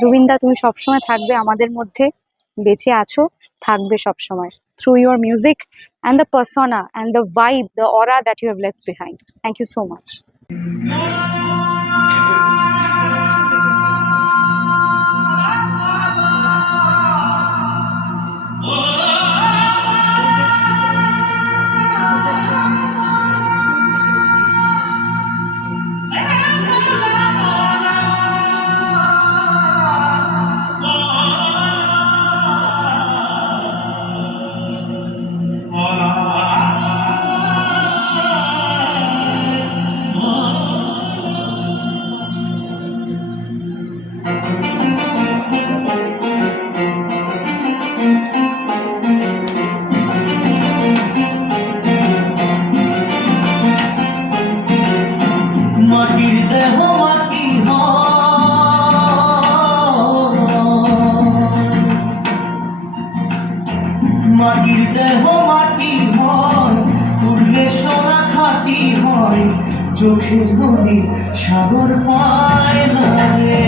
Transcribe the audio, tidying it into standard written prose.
জুবিনদা, তুমি সবসময় থাকবে আমাদের মধ্যে, বেঁচে আছো, থাকবে সবসময় through your music and the persona and the vibe, the aura that you have left behind. Thank you so much. মাটির দেহ মাটি মাটির দেহ মাটি হয়, পূর্বে সোনা খাটি হয়, চোখের নদী সাগর পায় না রে।